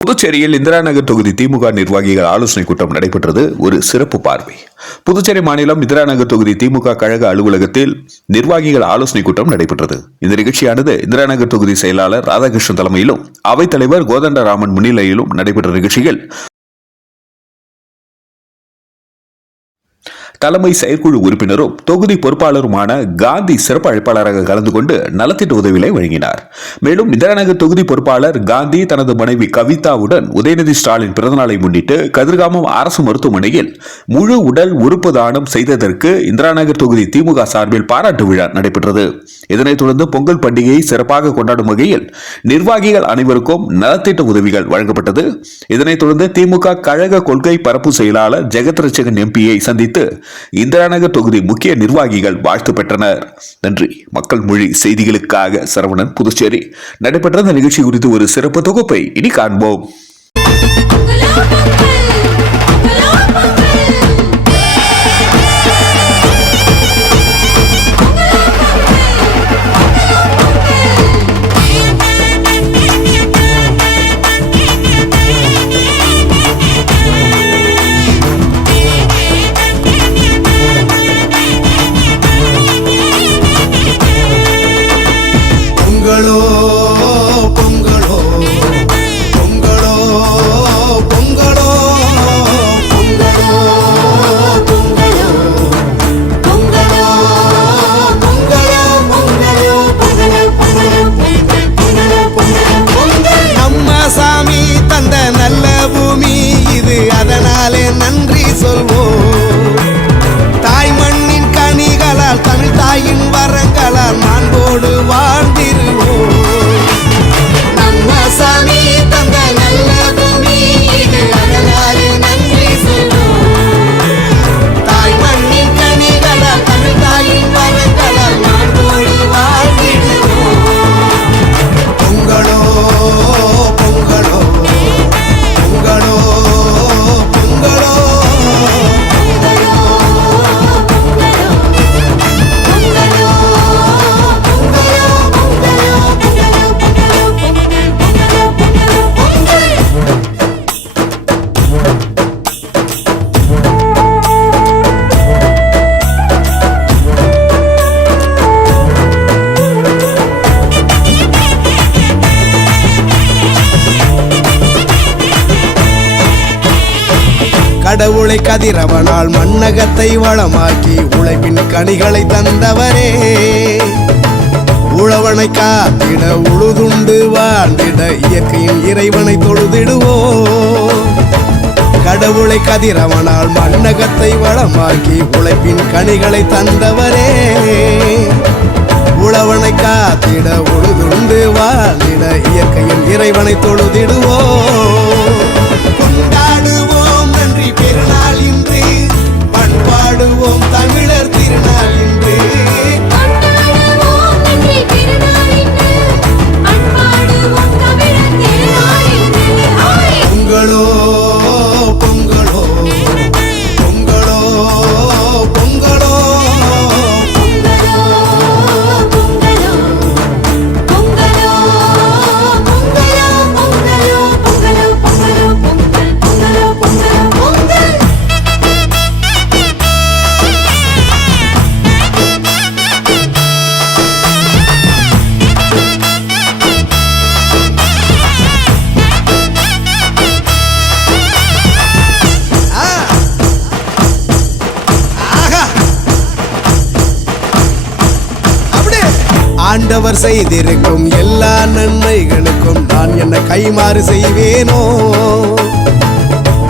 புதுச்சேரியில் இந்திரா நகர் தொகுதி திமுக நிர்வாகிகள் ஆலோசனை கூட்டம் நடைபெற்றது. ஒரு சிறப்பு பார்வை. புதுச்சேரி மாநிலம் இந்திரா நகர் தொகுதி திமுக கழக அலுவலகத்தில் நிர்வாகிகள் ஆலோசனை கூட்டம் நடைபெற்றது. இந்த நிகழ்ச்சியானது இந்திரா நகர் தொகுதி செயலாளர் ராதாகிருஷ்ணன் தலைமையிலும் அவைத்தலைவர் கோதண்டராமன் முன்னிலையிலும் நடைபெற்ற நிகழ்ச்சியில் தலைமை செயற்குழு உறுப்பினரும் தொகுதி பொறுப்பாளருமான காந்தி சிறப்பு அழைப்பாளராக கலந்து கொண்டு நலத்திட்ட உதவிகளை வழங்கினார். மேலும் இந்திராநகர் தொகுதி பொறுப்பாளர் காந்தி தனது மனைவி கவிதாவுடன் உதயநிதி ஸ்டாலின் பிறந்தநாளை முன்னிட்டு கதிர்காமம் அரசு மருத்துவமனையில் முழு உடல் உறுப்பு தானம் செய்ததற்கு இந்திராநகர் தொகுதி திமுக சார்பில் பாராட்டு விழா நடைபெற்றது. இதனைத் தொடர்ந்து பொங்கல் பண்டிகையை சிறப்பாக கொண்டாடும் வகையில் நிர்வாகிகள் அனைவருக்கும் நலத்திட்ட உதவிகள் வழங்கப்பட்டது. இதனைத் தொடர்ந்து திமுக கழக கொள்கை பரப்பு செயலாளர் ஜெகத் ரட்சகன் எம்பியை சந்தித்து இந்திராநகர் தொகுதி முக்கிய நிர்வாகிகள் வாழ்த்து பெற்றனர். நன்றி. மக்கள் மொழி செய்திகளுக்காக சரவணன் புதுச்சேரி. நடைபெற்ற இந்த நிகழ்ச்சி குறித்து ஒரு சிறப்பு தொகுப்பை இனி காண்போம். கதிரவனால் மண்ணகத்தை வளமாக்கி உழைப்பின் கனிகளை தந்தவரே. உழவனை காத்திட உழுதுண்டு வாழ்ந்திட இயற்கையின் இறைவனை தொழுதிடுவோ. கடவுளை கதிரவனால் மண்ணகத்தை வளமாக்கி உழைப்பின் கனிகளை தந்தவரே. உழவனை காத்திட உழுதுண்டு வாழ்ந்திட இயற்கையின் இறைவனை தொழுதிடுவோ. ஆண்டவர் செய்திருக்கும் எல்லா நன்மைகளுக்கும் நான் என்ன கைமாறு செய்வேனோ?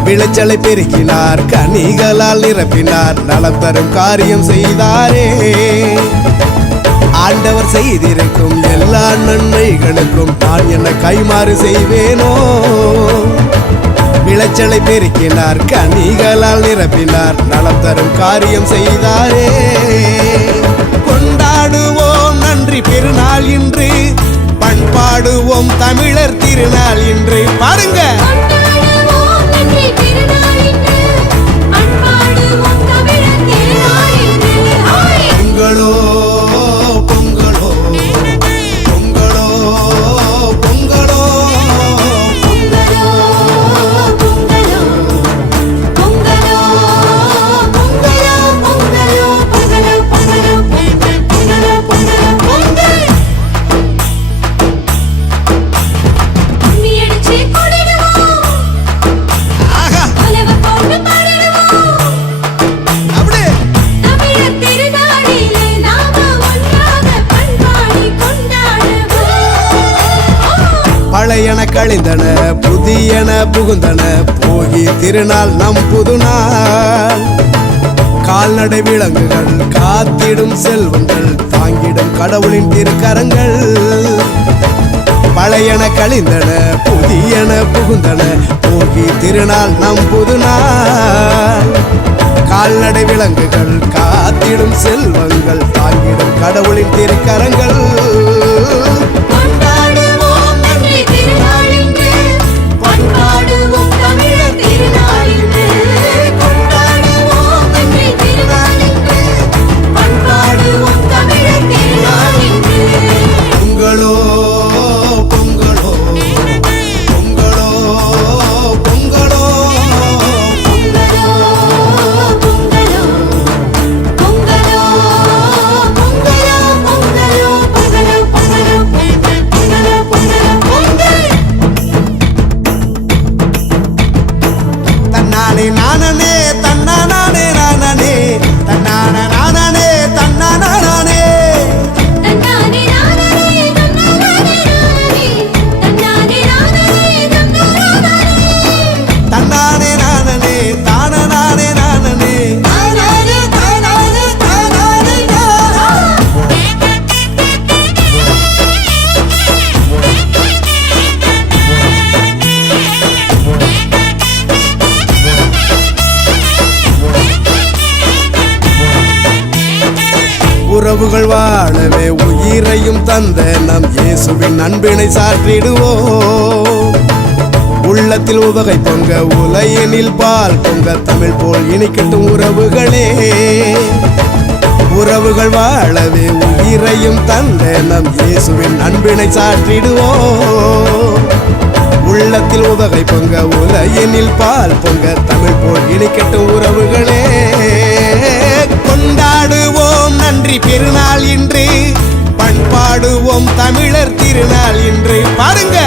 விளைச்சலை பெருக்கினார் கனிகளால் நிரப்பினார் நலம் தரும் காரியம் செய்தாரே. ஆண்டவர் செய்திருக்கும் எல்லா நன்மைகளுக்கும் நான் என்ன கைமாறு செய்வேனோ? விளைச்சலை பெருக்கினார் கனிகளால் நிரப்பினார் நலம் தரும் காரியம் செய்தாரே. நன்றி பெருநாள் இன்று. பண்பாடுவோம் தமிழர் திருநாள் இன்று. பாருங்க. கழிந்தன புதியன புகுந்தன போகி திருநாள் நம் புதுநாள். கால்நடை விலங்குகள் காத்திடும் செல்வங்கள் தாங்கிடும் கடவுளின் திருக்கரங்கள். பழையன கழிந்தன புதியன புகுந்தன போகி திருநாள் நம் புதுநாள். கால்நடை விலங்குகள் காத்திடும் செல்வங்கள் தாங்கிடும் கடவுளின் திருக்கரங்கள். அந்த தந்த நம் இயேசுவின் அன்பினை சாற்றிடுவோம். உள்ளத்தில் உவகை பொங்க உலையனில் பால் பொங்க தமிழ் போல் இனிக்கட்டும் உறவுகளே. உறவுகள் வாழவே உயிரையும் தந்த நம் இயேசுவின் அன்பினை சாற்றிடுவோம். உள்ளத்தில் உதகை பொங்க உலையனில் பால் பொங்க தமிழ் போல் இனிக்கட்டும் உறவுகளே. கொண்டாடுவோம் நன்றி பெருநாள் இன்று. பண்பாடுவோம் தமிழர் திருநாள் இன்று பாருங்க.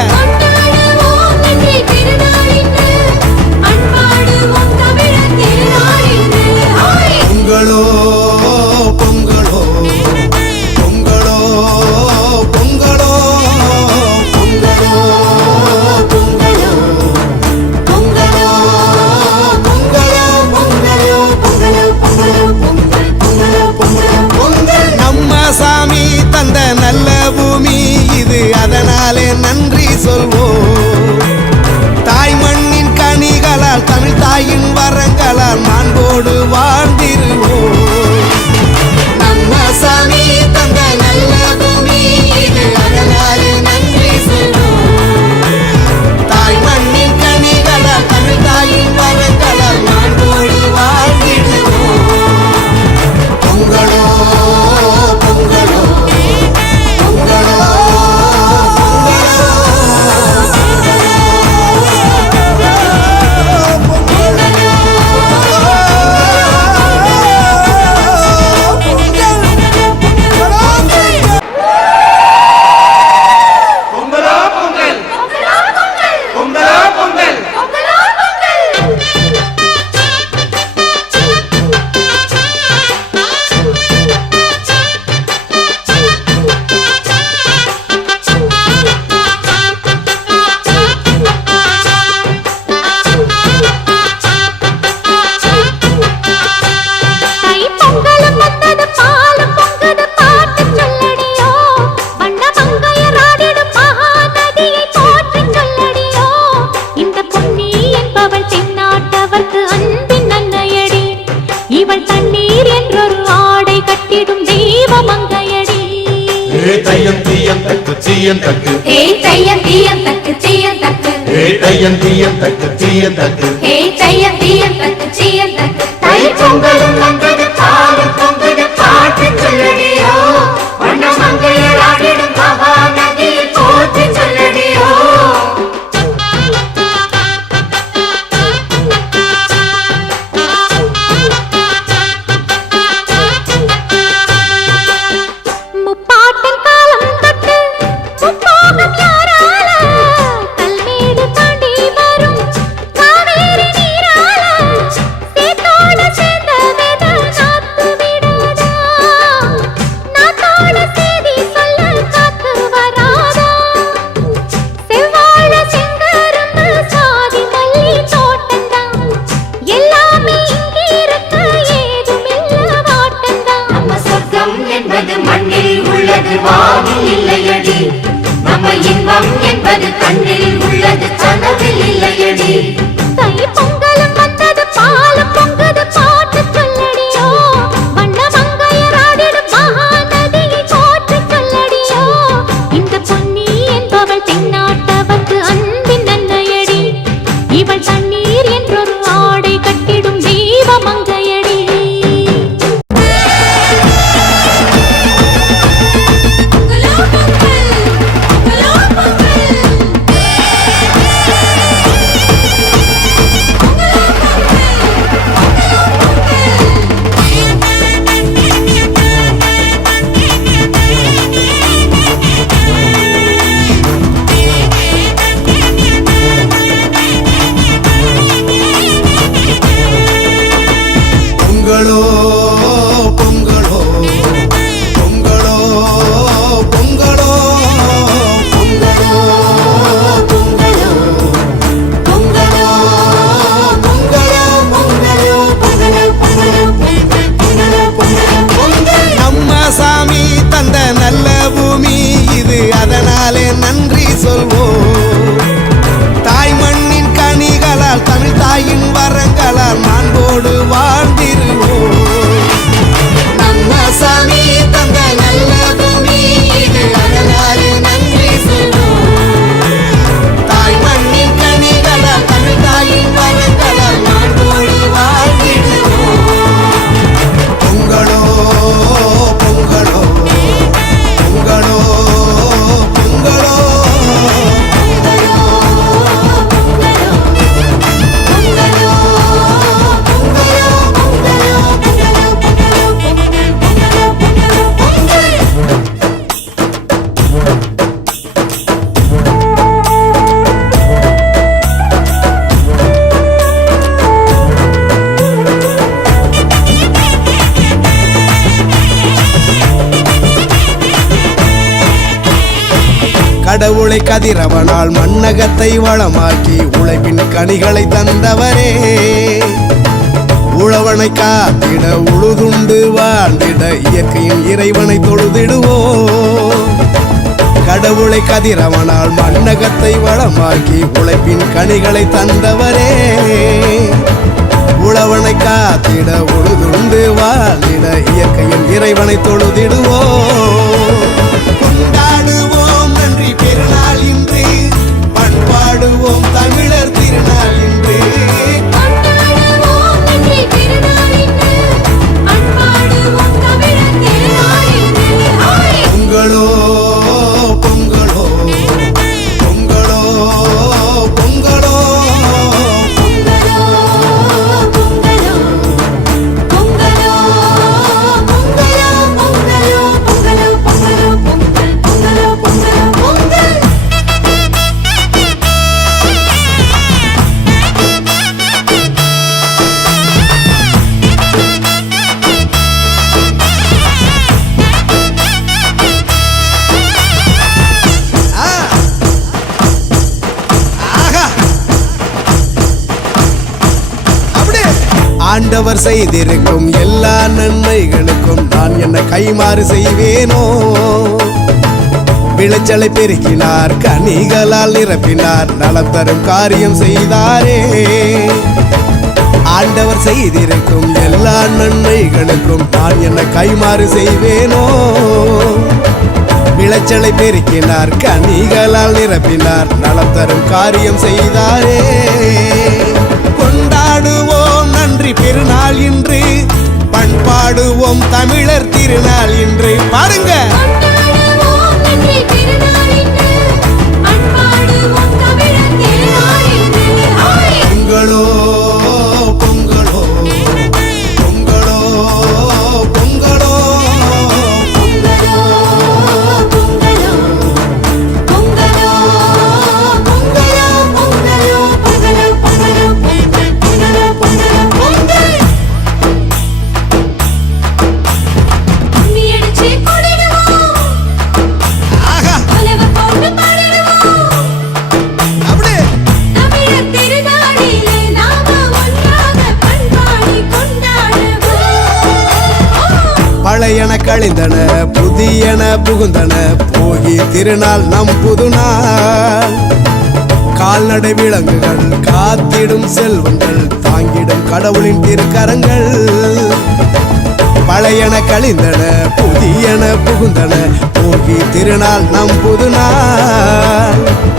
தீயன் தக்கு. ஹே தையன் தீயன் தக்கு தீயன் தக்கு. ஹே தையன் தீயன் தக்கு தீயன் தக்கு. ஹே தையன் தீயன் தக்கு தீயன் தக்கு. தை பொங்கலும் வந்த கடவுளை கதிரவனால் மண்ணகத்தை வளமாக்கி உழைப்பின் கனிகளை தந்தவரே. உழவனை காத்திட உழுதுண்டு வாழ்ந்திட இயற்கையின் இறைவனை தொழுதிடுவோ. கடவுளை கதிரவனால் மண்ணகத்தை வளமாக்கி உழைப்பின் கனிகளை தந்தவரே. உழவனை காத்திட உழுதுண்டு வாழ்ந்திட இயற்கையின் இறைவனை தொழுதிடுவோ. கொண்டாடுவோம் செய்திருக்கும் எல்லா நன்மைகளுக்கும் நான் என்ன கைமாறு செய்வேனோ? விளைச்சலை பெருக்கினார் கனிகளால் நிரப்பினார் நலம் தரும் காரியம் செய்தாரே. ஆண்டவர் செய்திருக்கும் எல்லா நன்மைகளுக்கும் நான் என்ன கைமாறு செய்வேனோ? விளைச்சலை பெருக்கினார் கனிகளால் நிரப்பினார் நலம் தரும் காரியம் செய்தாரே. கொண்டாடுவோம் திருநாள் இன்று பண்பாடுவோம் தமிழர் திருநாள் இன்று. பாருங்க. கழிந்தன புதியன புகுந்தன போகி திருநாள் நம் புதுநாள். கால்நடை விலங்குகள் காத்திடும் செல்வங்கள் தாங்கிடும் கடவுளின் திருக்கரங்கள். பழையன கழிந்தன புதியன புகுந்தன போகி திருநாள் நம் புதுநாள்.